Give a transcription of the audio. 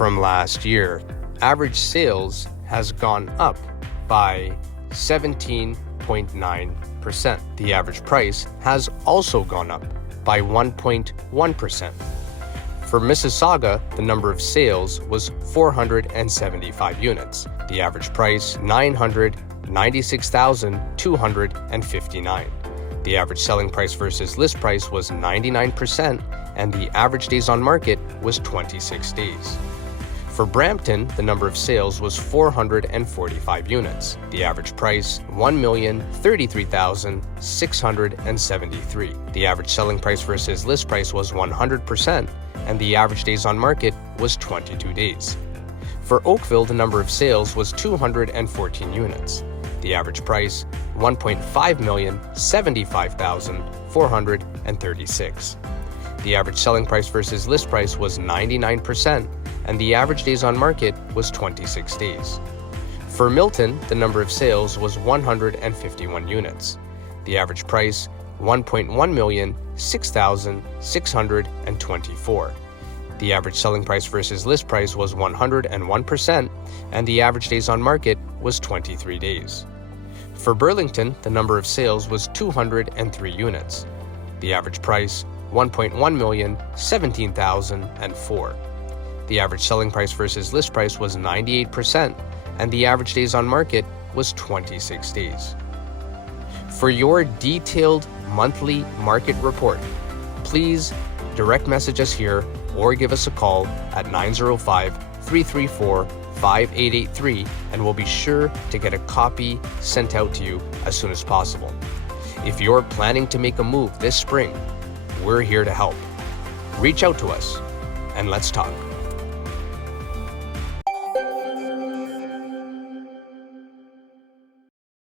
from last year. Average sales has gone up by 17.9%. The average price has also gone up by 1.1%. For Mississauga, the number of sales was 475 units. The average price, $996,259. The average selling price versus list price was 99%, and the average days on market was 26 days. For Brampton, the number of sales was 445 units. The average price, $1,033,673. The average selling price versus list price was 100%, and the average days on market was 22 days. For Oakville, the number of sales was 214 units. The average price, $1,575,436. The average selling price versus list price was 99%, and the average days on market was 26 days. For Milton, the number of sales was 151 units. The average price, $1,006,624. The average selling price versus list price was 101%, and the average days on market was 23 days. For Burlington, the number of sales was 203 units. The average price, $1,117,004. The average selling price versus list price was 98%, and the average days on market was 26 days. For your detailed monthly market report, please direct message us here or give us a call at 905-334-5883, and we'll be sure to get a copy sent out to you as soon as possible. If you're planning to make a move this spring, we're here to help. Reach out to us and let's talk.